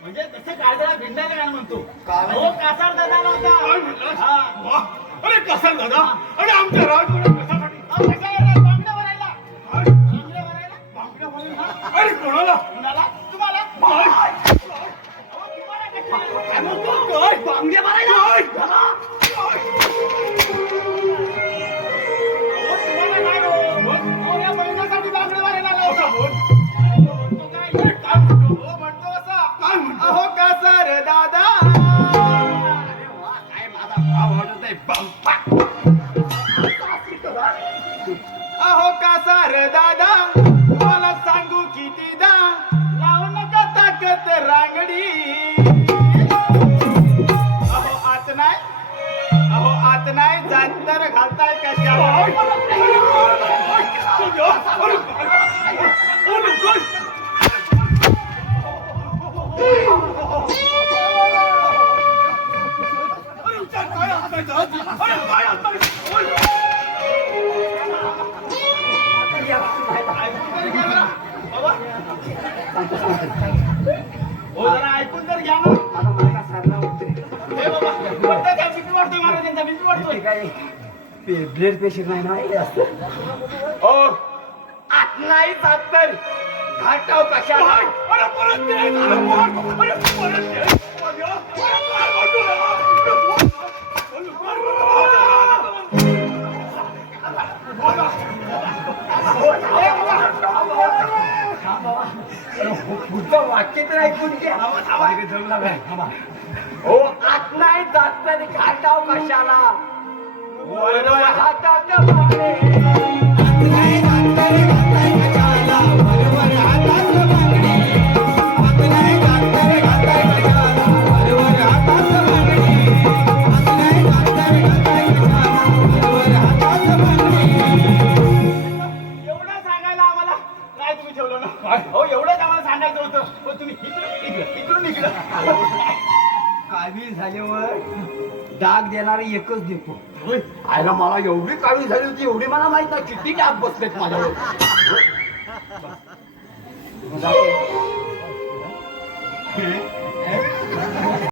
म्हणजे तसं काळजाला भिंडायला काय म्हणतो? काय हो कासार दादा नव्हता. अरे कसा दादा. अरे आमच्या राजवाड्यात कशासाठी? अरे कोणाला? कुणाला? तुम्हाला? बांगड्या भरायला? अहो का सार अहो दादा मला सांगू कितीदा? लावू नका ताकत रांगडी. अहो आत नाही. अहो आत नाही. जात घालताय कशावर वाढतोय ते काय पे- ब्लड प्रेशर नाही. ना ओ आत नाही जात तर घाटाव कशा परत पुढचं वाक्य तर ऐकून. हो आत नाही जात तर घाटाव कशाला वर तुम्ही ठेवलं ना? हो एवढंच आम्हाला सांगायचं होतं तुम्ही इकडून इकडं इकडून इकडं कावीळ झाल्यावर डाग देणारा एकच देतो. आयला मला एवढी कावीळ झाली होती एवढी मला माहीत नाही किती डाग बसलेत माझ्यावर जातो.